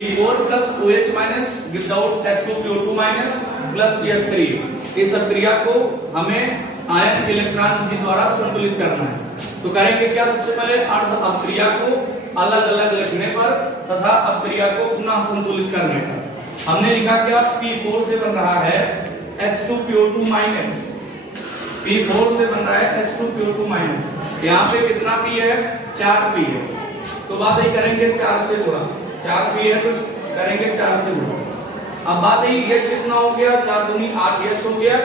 P4 plus OH minus without H2PO2 minus plus PS3 इस क्रिया को हमें आयन इलेक्ट्रॉन विधि द्वारा संतुलित करना है। तो करेंगे क्या? सबसे पहले अर्ध अपक्रिया को अलग अलग लिखने पर तथा अपक्रिया को पुनः संतुलित करने पर हमने लिखा क्या? P4 से बन रहा है H2PO2 minus, P4 से बन रहा है H2PO2 minus। यहाँ पे कितना P है? 4P है। तो बात ही करेंगे 4 से गुणा, 4P है तो करेंगे 4 से गुणा। अब बात है H कितना हो गया? 4 दूनी 8H हो गया,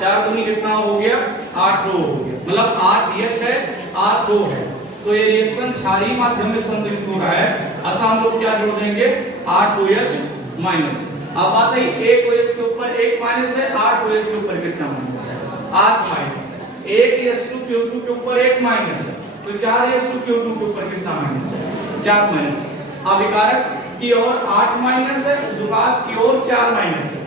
4 दूनी कितना हो गया? 8 रो हो गया, मतलब 8H है 8 रो है। तो ये रिएक्शन क्षारीय माध्यम में संतुलित हो रहा है, अतः हम लोग क्या जोड़ देंगे? 8OH minus. अब बात है 1OH के ऊपर 1 माइनस है, 8OH के ऊपर कितना माइनस है? 8 माइनस। 1H2PO2 के ऊपर 1 माइनस है, तो 4H2PO2 के ऊपर कितना माइनस है? 4 माइनस। अभिकारक की ओर 8 माइनस है, उद्दीपक की ओर 4 माइनस है।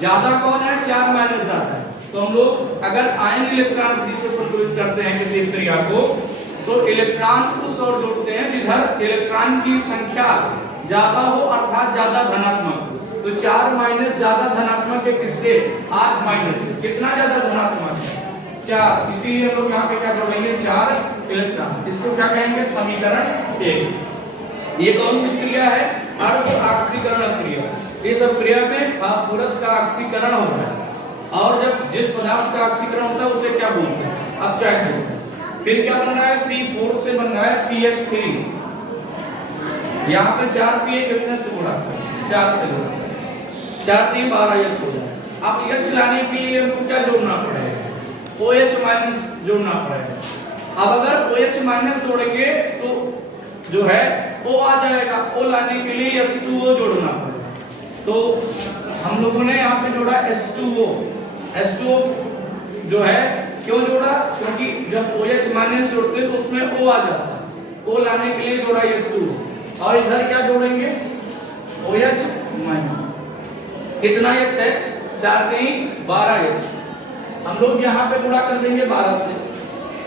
ज्यादा कौन है? 4 माइनस ज्यादा है। तो हम लोग अगर आयन इलेक्ट्रॉन विधि से संतुलित करते हैं किसी क्रिया को, तो इलेक्ट्रॉन उस ओर जोड़ते हैं जिधर इलेक्ट्रॉन की संख्या ज्यादा हो, अर्थात ज्यादा धनात्मक। तो 4 माइनस ज्यादा धनात्मक है किससे? 8 माइनस। कितना ज्यादा धनात्मक है? 4। इसीलिए हम लोग यहाँ पे क्या जोड़ेंगे? 4 इलेक्ट्रॉन। इसको क्या कहेंगे? समीकरण 1। ये कौन सी क्रिया है? अर्ध ऑक्सीकरण क्रिया। इस क्रिया में फास्फोरस का ऑक्सीकरण हो रहा है, और जब जिस पदार्थ का ऑक्सीकरण होता है उसे क्या बोलते हैं? अपचायक। फिर क्या बन रहा है? P4 से बन रहा है PH3। यहाँ पे 4P कितने से गुणा? 4 से गुणा। 4 3 12H हो जाए। अब H लाने के लिए हमको क्या जोड़ना पड़ेगा? OH माइनस जोड़ना पड़ेगा। अब अगर OH माइनस जोड़ेंगे तो जो है O आ जाएगा। O लाने के लिए H2O जोड़ना पड़ेगा। तो हम लोगों ने यहाँ पे जोड़ा H2O। H2O जो है क्यों जोड़ा? क्योंकि जब OH माइनस जोड़ते तो उसमें O आ जाता है। O लाने के लिए जोड़ा H2O। और इधर क्या जोड़ेंगे? OH minus. कितना H है? 4 3 12H। हम लोग यहाँ पे गुणा कर देंगे 12 से।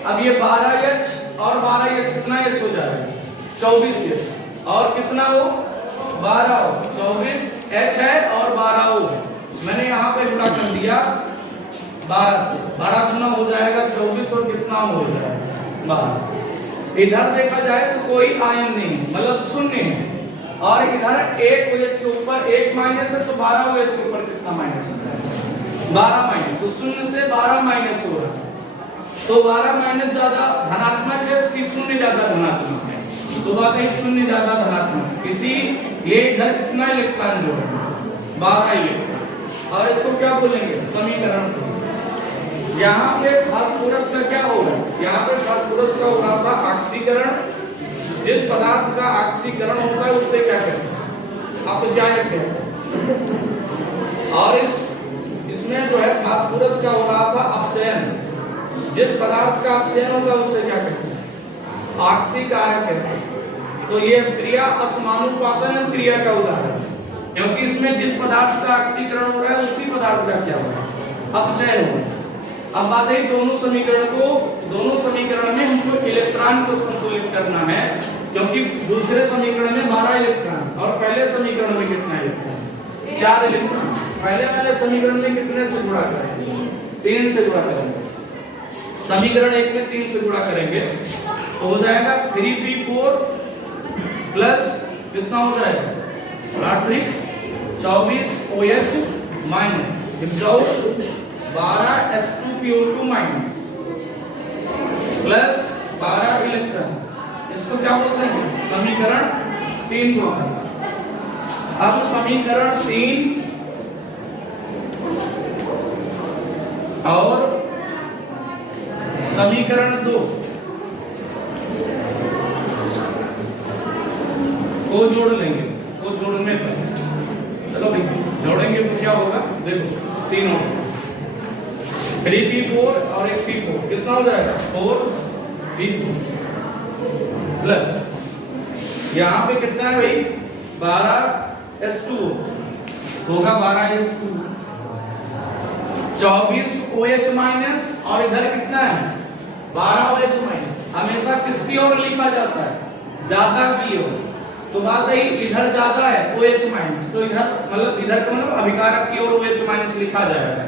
अब ये 12H और 12H कितना H हो जाएगा? 24H। और कितना हो? 12 हो। 24H है और 12O है। मैंने यहाँ पे गुणा कर दिया 12 से। 12 कितना हो जाएगा? 24 और कितना हो जाएगा? 12। इधर देखा जाए तो कोई आयन नहीं, मतलब शून्य है। और इधर 1OH के ऊपर 1 माइनस है, तो 12OH के ऊपर कितना माइनस हो जाएगा? 12 माइनस। तो शून्य से 12 माइनस हो रहा है। तो 12 माइनस ज्यादा धनात्मक है कि शून्य ज्यादा धनात्मक है? तो बात है शून्य ज्यादा धनात्मक। इसीलिए इधर कितना इलेक्ट्रॉन जोड़ेंगे? 12 इलेक्ट्रॉन। और इसको क्या बोलेंगे? समीकरण 2। यहाँ पे फास्फोरस का क्या हो रहा है? यहाँ पे फास्फोरस का हो रहा था ऑक्सीकरण। जिस पदार्थ का ऑक्सीकरण होता है उससे क्या कहते हैं? अपचायक कहते हैं। और इसमें जो है फास्फोरस का हो रहा था अपचयन। जिस पदार्थ का अपचयन होता है उससे क्या कहते हैं? ऑक्सीकारक कहते हैं। तो ये क्रिया असमानुपातन क्रिया का उदाहरण है, क्योंकि इसमें जिस पदार्थ का ऑक्सीकरण हो रहा है उसी पदार्थ का क्या हो रहा है? अपचयन हो रहा है। अब बात है दोनों समीकरण में हमको इलेक्ट्रॉन को संतुलित करना है, क्योंकि दूसरे समीकरण में 12 इलेक्ट्रॉन और पहले समीकरण में कितना इलेक्ट्रॉन? 4 इलेक्ट्रॉन। पहले वाले समीकरण में कितने से गुणा करेंगे? 3 से गुणा करेंगे। समीकरण 1 में 3 से गुणा करेंगे तो हो जाएगा 3P4 प्लस कितना हो जाएगा? 24OH minus without 12H2PO2 minus plus 12 electron. इसको क्या बोलते हैं? समीकरण 3 बोलते हैं। अब समीकरण 3 और समीकरण 2 को जोड़ लेंगे। को जोड़ने पर चलो भाई जोड़ेंगे तो क्या होगा? देखो 3 और 3P4 और 1P4 कितना हो जाएगा? 4P4 प्लस यहाँ पे कितना है भाई? 12H2O होगा 12H2। 24OH माइनस और इधर कितना है? 12OH minus. हमेशा किसकी ओर लिखा जाता है? ज्यादा की ओर। तो बात आई इधर ज्यादा है OH माइनस, तो इधर मतलब इधर का मतलब अभिकारक की ओर OH माइनस लिखा जाएगा।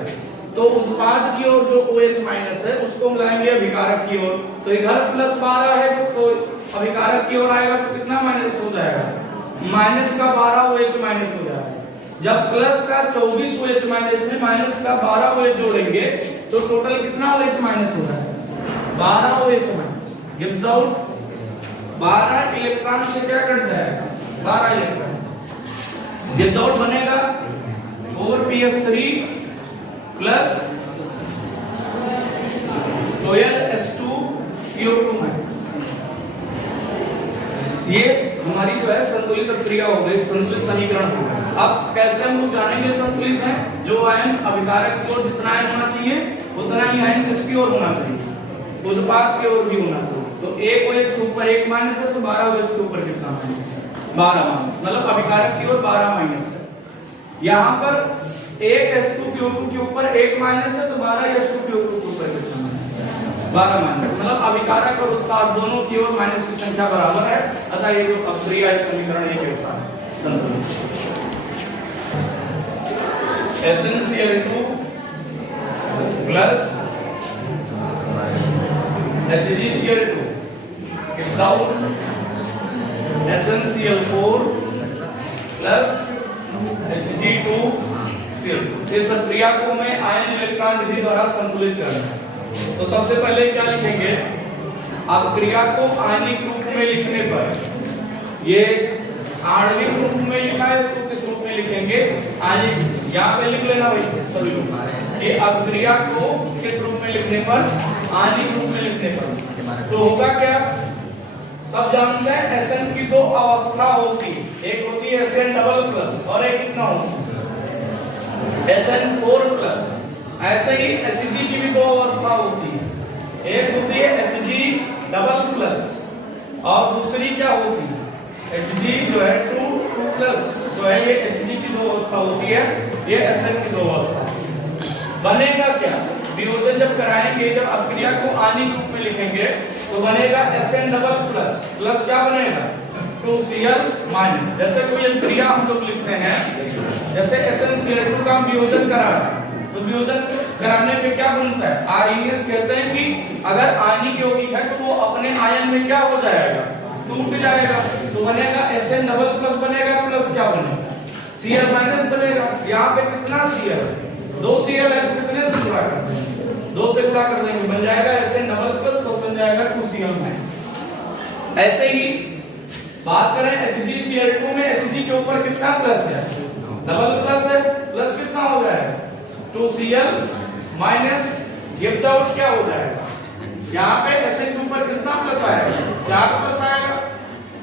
तो उत्पाद की ओर जो OH माइनस है उसको हम लाएंगे अभिकारक की ओर। तो इधर +12 है तो अभिकारक की ओर आएगा तो कितना माइनस हो जाएगा, -12 OH माइनस हो जाएगा। जब प्लस का 24 OH माइनस में माइनस का 12 OH जोड़ेंगे तो टोटल कितना OH माइनस हो रहा है, 12 OH minus gives out 12 electron से क्या कट जाएगा, 12 इलेक्ट्रॉन गिव्स आउट बनेगा 4PS3 प्लस 12S2CO2 माइनस। ये हमारी जो है संतुलित क्रिया हो गई, संतुलित समीकरण हो गया। अब कैसे हम लोग जानेंगे संतुलित है, जो आयन अभिकारक की ओर जितना आयन होना चाहिए उतना ही आयन किसकी ओर होना चाहिए, उत्पाद की ओर भी होना चाहिए। तो 1 OH के ऊपर 1 माइनस है तो 12 OH के ऊपर कितना माइनस है, 12 माइनस, मतलब अभिकारक की ओर 12 माइनस है। यहाँ पर 1 H2CO2 के ऊपर 1 माइनस है तो 12 H2CO2 के ऊपर कितना माइनस है, 12 माइनस, मतलब अभिकारक और उत्पाद दोनों की ओर माइनस की संख्या बराबर है। अतः ये जो अक्रिया समीकरण है कैसा है, संतुलित। SnCl2 plus HgCl2 without SnCl4 plus Hg2Cl2। इस क्रिया को हमें आयन इलेक्ट्रॉन विधि द्वारा संतुलित करना है। तो सबसे पहले क्या लिखेंगे, अब क्रिया को आयनिक रूप में लिखने पर, ये आणविक रूप में लिखा है, इसको किस रूप में लिखेंगे, आयनिक। यहाँ पे लिख लेना भाई सभी लोग, ये अब क्रिया को किस रूप में लिखने पर, आयनिक रूप में लिखने पर तो होगा क्या, सब जानते हैं Sn की दो अवस्था होती, एक होती है Sn डबल प्लस और एक कितना होता है Sn4 प्लस। ऐसे ही Hg की भी दो अवस्था होती है, एक होती है Hg डबल प्लस और दूसरी क्या होती है Hg जो है 2 प्लस, जो है ये Hg की दो अवस्था होती है, ये Sn की दो अवस्था। बनेगा क्या, वियोजन जब कराएंगे, जब अपक्रिया को आयनिक रूप में लिखेंगे तो बनेगा Sn डबल प्लस, प्लस क्या बनेगा 2Cl माइनस। जैसे कोई क्रिया हम लोग लिखते हैं, जैसे SnCl2 का हम वियोजन करा रहे हैं, तो वियोजन कराने पे क्या बनता है, आर्हेनियस कहते हैं कि अगर आयनिक यौगिक है तो वो अपने आयन में क्या हो जाएगा, टूट जाएगा। तो बनेगा Sn डबल प्लस बनेगा, प्लस क्या बनेगा Cl माइनस बनेगा। यहाँ पे कितना Cl, 2Cl है तो कितने से गुणा कर देंगे, 2 से गुणा कर देंगे, बन जाएगा Sn डबल प्लस तो बन जाएगा 2Cl माइनस। ऐसे ही बात करें HgCl2 में, Hg के ऊपर कितना प्लस है, डबल प्लस है, प्लस कितना हो जाएगा 2Cl माइनस, गिव्स आउट क्या हो जाएगा, यहाँ पे Sn के ऊपर कितना प्लस आएगा, 4 प्लस आएगा,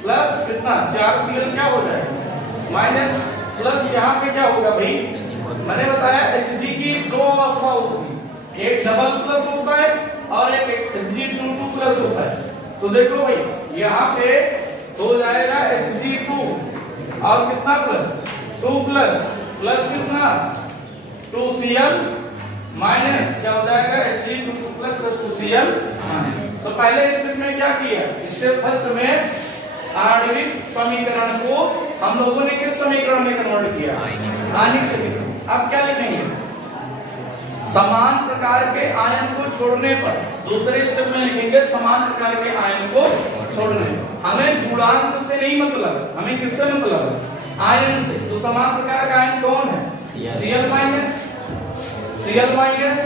प्लस कितना 4Cl क्या हो जाएगा माइनस, प्लस यहाँ पे क्या होगा भाई, मैंने बताया Hg की दो अवस्था होती है, एक डबल प्लस होता है और एक Hg2 प्लस होता है। तो देखो भाई यहाँ पे हो जाएगा Hg2 और कितना प्लस 2 प्लस, प्लस कितना 2Cl माइनस, क्या हो जाएगा Hg2 प्लस 2Cl माइनस। तो पहले स्टेप में क्या किया, स्टेप फर्स्ट में आणविक समीकरण को हम लोगों ने किस समीकरण में कन्वर्ट किया, आयनिक समीकरण। अब क्या लिखेंगे, समान प्रकार के आयन को छोड़ने पर, दूसरे स्टेप में लिखेंगे समान प्रकार के आयन को छोड़ने। हमें गुणांक से नहीं मतलब, हमें किससे मतलब है, आयन से। तो समान प्रकार का आयन कौन है, Cl minus, Cl minus,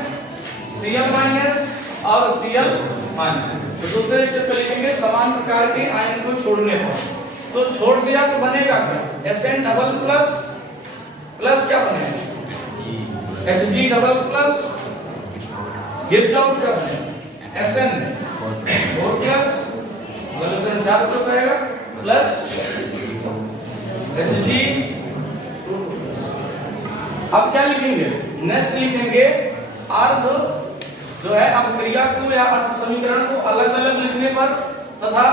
Cl minus और Cl माइनस। तो दूसरे स्टेप पे लिखेंगे समान प्रकार के आयन को छोड़ने पर। तो छोड़ दिया तो बनेगा क्या, Sn डबल प्लस, प्लस क्या बनेगा Hg double plus, gives out क्या बनेगा Sn4 प्लस, मतलब Sn 4 प्लस आएगा, प्लस Hg2। अब क्या लिखेंगे, नेक्स्ट लिखेंगे अर्ध, जो है अपक्रिया को या अर्ध समीकरण को अलग अलग लिखने पर तथा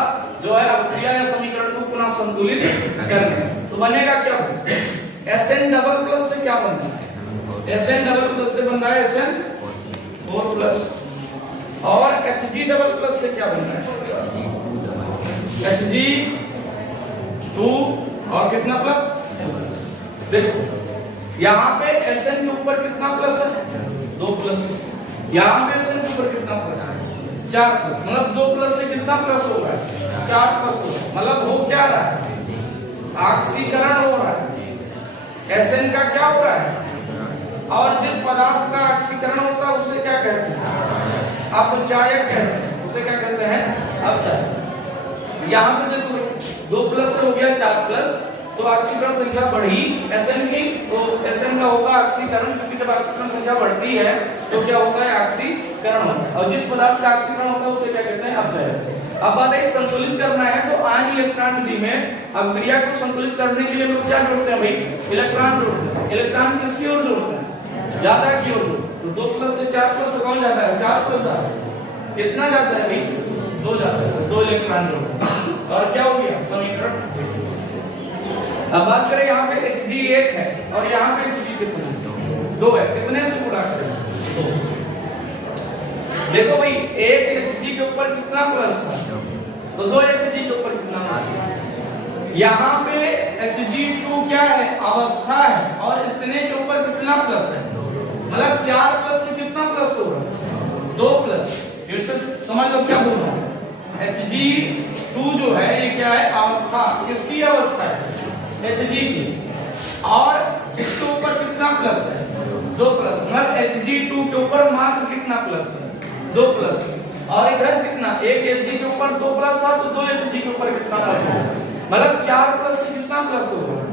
जो है अपक्रिया या समीकरण को पुनः संतुलित करने। तो बनेगा क्या, Sn डबल प्लस से क्या बनता है, Sn डबल प्लस से बन रहा है Sn4 प्लस, और Hg डबल प्लस से क्या बन रहा है Hg 2 और कितना प्लस, देखो यहाँ पे Sn के ऊपर कितना प्लस है, 2 प्लस, यहाँ पे Sn के ऊपर कितना प्लस है, 4 प्लस, मतलब 2 प्लस से कितना प्लस हो रहा है, 4 प्लस हो रहा है, मतलब हो क्या रहा है, ऑक्सीकरण हो रहा है। Sn का क्या हो रहा है, और जिस पदार्थ का ऑक्सीकरण होता है उसे क्या कहते हैं, अपचायक कहते हैं, उसे क्या कहते हैं, अपचायक। यहाँ पे देखो 2 प्लस से हो गया 4 प्लस, तो ऑक्सीकरण संख्या बढ़ी Sn की, तो Sn का होगा ऑक्सीकरण, क्योंकि जब ऑक्सीकरण संख्या बढ़ती है तो क्या होता है, ऑक्सीकरण होता है, और जिस पदार्थ का ऑक्सीकरण होता है उसे क्या कहते हैं, अपचायक। अब बात है संतुलित करना है, तो आयन इलेक्ट्रॉन विधि में अब क्रिया को संतुलित करने के लिए लोग क्या जोड़ते हैं भाई, इलेक्ट्रॉन जोड़ते हैं। इलेक्ट्रॉन किसकी ओर जोड़ते हैं, ज्यादा की ओर। तो 2 प्लस से 4 प्लस तो कौन जाता है, 4 प्लस कितना जाता है भाई, 2 जाता है, 2 इलेक्ट्रॉन जोड़ते हैं, और क्या हो गया, समीकरण। अब बात करें यहाँ पे Hg1 है और यहाँ पे Hg कितना, 2 है, कितने से गुणा करें, 2। देखो भाई एक Hg के ऊपर कितना प्लस था, तो 2 Hg के ऊपर कितना प्लस। यहाँ पे Hg2 क्या है, अवस्था है, और इतने के ऊपर कितना प्लस है, मतलब 4 प्लस से कितना प्लस हो रहा है, 2 प्लस। फिर से समझ लो क्या बोल रहा हूँ, Hg2 जो है ये क्या है, अवस्था, किसकी अवस्था है, Hg की, और इसके ऊपर कितना प्लस है, 2 प्लस, मतलब Hg2 के ऊपर मात्र कितना प्लस है, 2 प्लस, और इधर कितना, एक Hg के ऊपर 2 प्लस था, तो 2 Hg के ऊपर कितना प्लस है, मतलब 4 प्लस से कितना प्लस हो रहा है,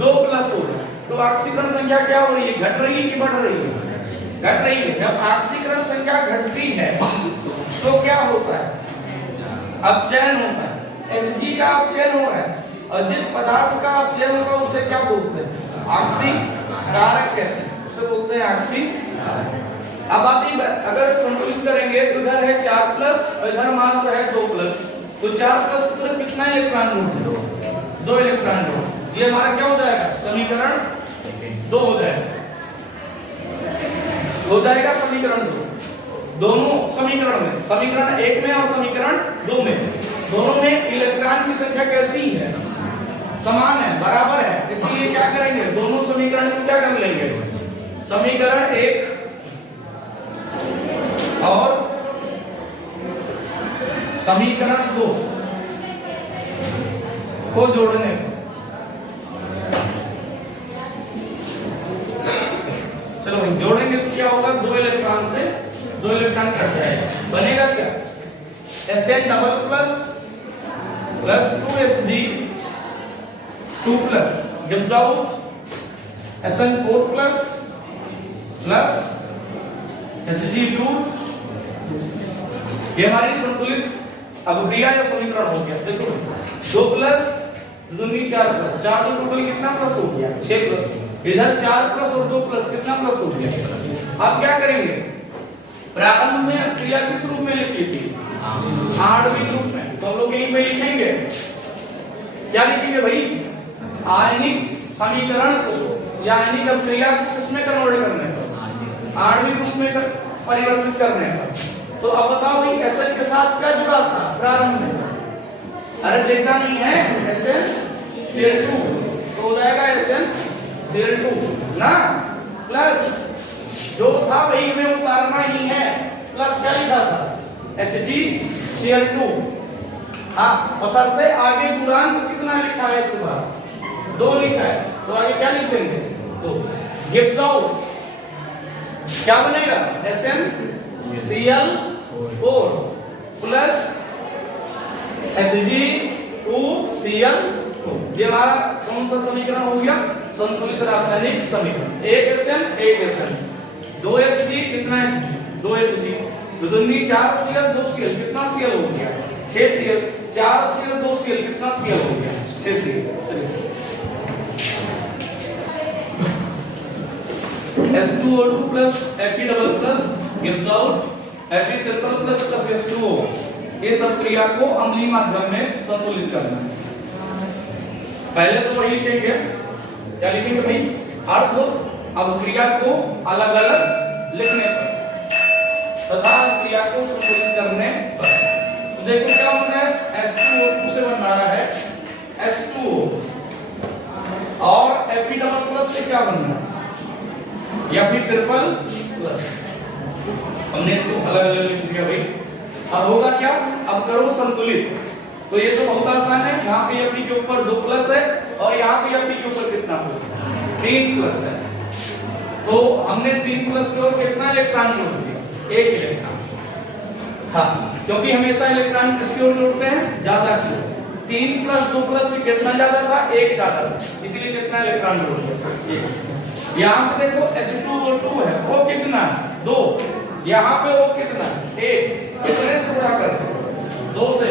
2 प्लस हो रहा है। तो ऑक्सीकरण संख्या क्या हो रही है, घट रही है कि बढ़ रही है, घट रही है। जब ऑक्सीकरण संख्या घटती है तो क्या होता है, अपचयन होता है, Hg का अपचयन हो रहा है, और जिस पदार्थ का अपचयन होगा उसे क्या बोलते हैं, ऑक्सीकारक कहते हैं, उसे बोलते हैं ऑक्सीकारक। अब आती अगर संतुलित करेंगे तो इधर है 4 प्लस और इधर मात्र है 2 प्लस, तो 4 प्लस मतलब कितना इलेक्ट्रॉन जोड़, 2 इलेक्ट्रॉन जोड़, ये हमारा क्या हो जाएगा, समीकरण 2 हो जाएगा समीकरण 2। दोनों समीकरण में, समीकरण 1 में और समीकरण 2 में, दोनों में इलेक्ट्रॉन की संख्या कैसी है, समान है, बराबर है, इसलिए क्या करेंगे, दोनों समीकरण को क्या कर लेंगे, समीकरण 1 और समीकरण 2 को जोड़ने, चलो भाई जोड़ेंगे तो क्या होगा, 2 इलेक्ट्रॉन से 2 इलेक्ट्रॉन कट जाएगा, बनेगा क्या, Sn double plus plus 2Hg 2 plus gives out Sn4 plus plus Hg2, ये हमारी संतुलित अभिक्रिया या समीकरण हो गया। देखो 2 प्लस 2 4 प्लस 4, तो टोटल कितना प्लस हो गया, 6 प्लस, इधर 4 प्लस और 2 प्लस कितना प्लस हो गया। अब क्या करेंगे, प्रारंभ में क्रिया किस रूप में लिखी थी, आणविक रूप में, तो हम लोग यहीं पे लिखेंगे, क्या लिखेंगे भाई, आयनिक समीकरण को या आयनिक अभिक्रिया को किसमें कन्वर्ट करने का, आणविक रूप में परिवर्तित करने का। तो अब बताओ भाई Sn के साथ क्या जुड़ा था प्रारंभ में, अरे देखता नहीं है, SnCl2, तो हो जाएगा SnCl2 ना, प्लस जो था वही हमें उतारना ही है, प्लस क्या लिखा था, HgCl2, हाँ, और शर्ते आगे गुणांक कितना लिखा है, इस बार 2 लिखा है, तो आगे क्या लिख देंगे, तो गिव्स आउट क्या बनेगा, SnCl4 प्लस Hg2Cl, ये हमारा कौन सा समीकरण हो गया, संतुलित रासायनिक समीकरण। एक Sn 2 Hg, कितना Hg, 2 Hg, तो 4Cl 2Cl, कितना Cl हो गया, 6Cl, 4Cl 2Cl, कितना Cl हो गया, 6Cl। चलिए S2O2 plus Fe double plus gives out Fe triple plus H2O। ये सब क्रिया को अम्लीय माध्यम में संतुलित करना है। पहले तो वही लिखेंगे, क्या लिखेंगे भाई, अर्थ अब क्रिया को अलग अलग लिखने पर तथा क्रिया को संतुलित करने पर। तो देखो क्या होता है, S2O2 से बन रहा है H2O और Fe डबल प्लस से क्या बनना है या फिर ट्रिपल प्लस। हमने इसको अलग अलग लिख दिया भाई। अब होगा क्या, अब करो संतुलित। तो ये तो बहुत आसान है, यहाँ पे Fe के ऊपर 2 प्लस है और यहाँ पे Fe के ऊपर कितना प्लस है, 3 प्लस है। तो हमने 3 प्लस को कितना इलेक्ट्रॉन जोड़ दिया, 1 इलेक्ट्रॉन। हाँ, क्योंकि हमेशा इलेक्ट्रॉन किसकी ओर जोड़ते हैं, ज्यादा की ओर। 3 प्लस 2 प्लस से कितना ज्यादा था, 1 ज्यादा था, इसीलिए कितना इलेक्ट्रॉन जोड़ दिया, 1। यहाँ पे देखो H2O2 है, वो कितना है, 2। यहाँ पे वो कितना है, 1। कितने से गुणा कर सकते, 2 से।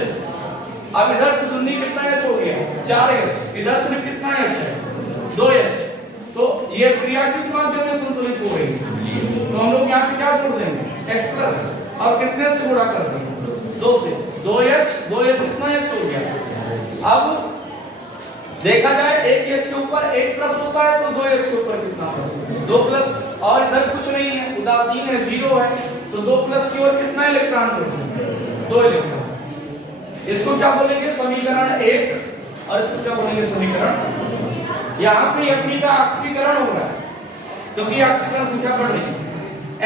अब इधर दुनी कितना H हो गया, 4H। इधर से कितना H है, 2H। तो ये क्रिया किस माध्यम में संतुलित हो रही है, तो हम लोग यहाँ पे क्या जोड़ देंगे, H प्लस। और कितने से गुणा कर देंगे, 2 से। 2H कितना H हो गया। अब देखा जाए एक H के ऊपर 1 प्लस होता है, तो 2H के ऊपर कितना प्लस, 2 प्लस। और इधर कुछ नहीं है, उदासीन है, 0 है, तो 2 प्लस की ओर कितना इलेक्ट्रॉन होगा, 2 इलेक्ट्रॉन। इसको क्या बोलेंगे, समीकरण 1। और इसको क्या बोलेंगे, समीकरण। यहाँ पे Fe का ऑक्सीकरण हो रहा है, क्योंकि ऑक्सीकरण संख्या बढ़ रही है।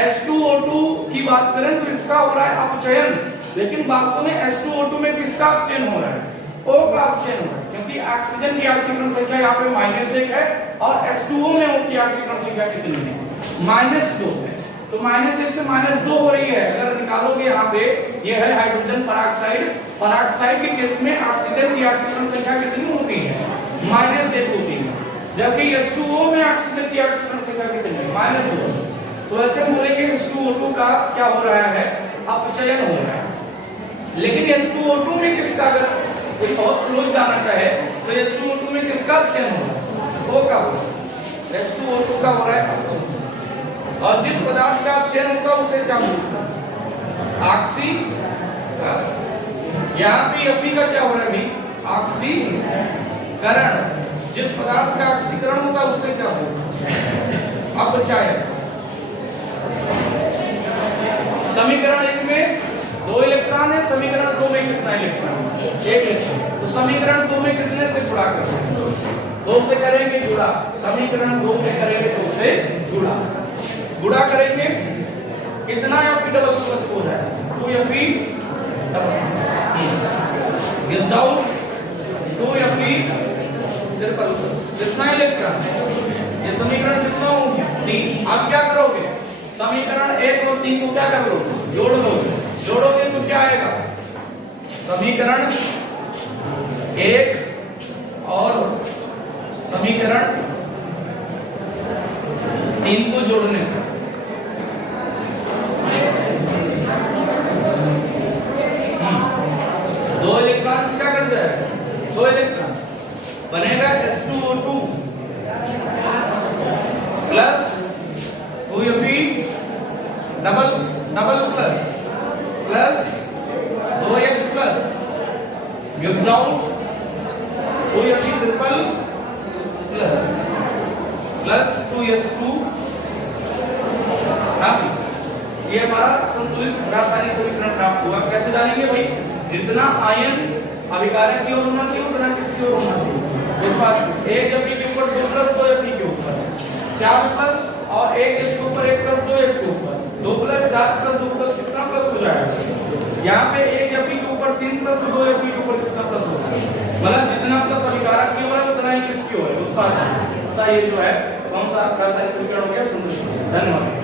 H2O2 की बात करें तो इसका हो रहा है अपचयन, लेकिन वास्तव में H2O2 में किसका अपचयन हो रहा है, O का अपचयन हो रहा है। क्योंकि ऑक्सीजन की ऑक्सीकरण संख्या यहाँ पे -1 है और H2O में O की ऑक्सीकरण संख्या कितनी है, -2 है। तो -1 से -2 हो रही है। अगर निकालोगे यहाँ पे, ये है हाइड्रोजन पेरोक्साइड। पेरोक्साइड के केस में ऑक्सीजन की ऑक्सीकरण संख्या कितनी होती है, -1 होती है, जबकि H2O में ऑक्सीजन की ऑक्सीकरण संख्या कितनी है, -2। तो ऐसे बोलेंगे H2O2 का क्या हो रहा है, अपचयन हो रहा है। लेकिन H2O2 में किसका, अगर कोई बहुत क्लोज जाना चाहे तो H2O2 में किसका अपचयन हो रहा है, O का हो रहा है, H2O2 का हो रहा है अपचयन। और जिस पदार्थ का अपचयन होता है उसे क्या बोलते हैं, ऑक्सीकरण। यहाँ पे Fe का क्या हो रहा है भाई, ऑक्सीकरण। जिस पदार्थ का ऑक्सीकरण होता है उसे क्या बोलते हैं, अपचयन। समीकरण 1 में 2 इलेक्ट्रॉन है, समीकरण 2 में कितना इलेक्ट्रॉन, 1 इलेक्ट्रॉन। तो समीकरण 2 में कितने से गुणा करेंगे, 2 से करेंगे गुणा। समीकरण 2 में करेंगे 2 से गुणा करेंगे, कितना Fe डबल प्लस हो जाएगा, 2Fe गिर जाओ, 2Fe ट्रिपल प्लस। कितना इलेक्ट्रॉन, ये समीकरण कितना हो गया, 3। आप क्या करोगे, समीकरण 1 और 3 को क्या कर लो, जोड़ लो। जोड़ोगे तो क्या आएगा, समीकरण 1 और समीकरण 3 को जोड़ने का 2 इलेक्ट्रॉन से क्या कर जाएगा, 2 इलेक्ट्रॉन बनेगा H2O2 plus 2Fe double plus 2H plus gives out 2Fe triple plus 2H2। ये हमारा संतुलित रासायनिक समीकरण प्राप्त हुआ। कैसे जानेंगे भाई, जितना आयन अभिकारक की ओर होना चाहिए उतना किसकी ओर होना चाहिए, एक Fe के ऊपर 2 प्लस 2 Fe के ऊपर 4 प्लस और एक H के ऊपर 1 प्लस 2 H के ऊपर 2 प्लस 4 प्लस 2 प्लस कितना प्लस हो जाएगा। यहाँ पे एक Fe के ऊपर 3 प्लस 2 Fe के ऊपर कितना प्लस होगा, मतलब जितना प्लस अभिकारक की ओर है उतना ही किसकी ओर है, उत्पाद। ये जो है कौन सा रासायनिक समीकरण हो गया, संतुलित। धन्यवाद।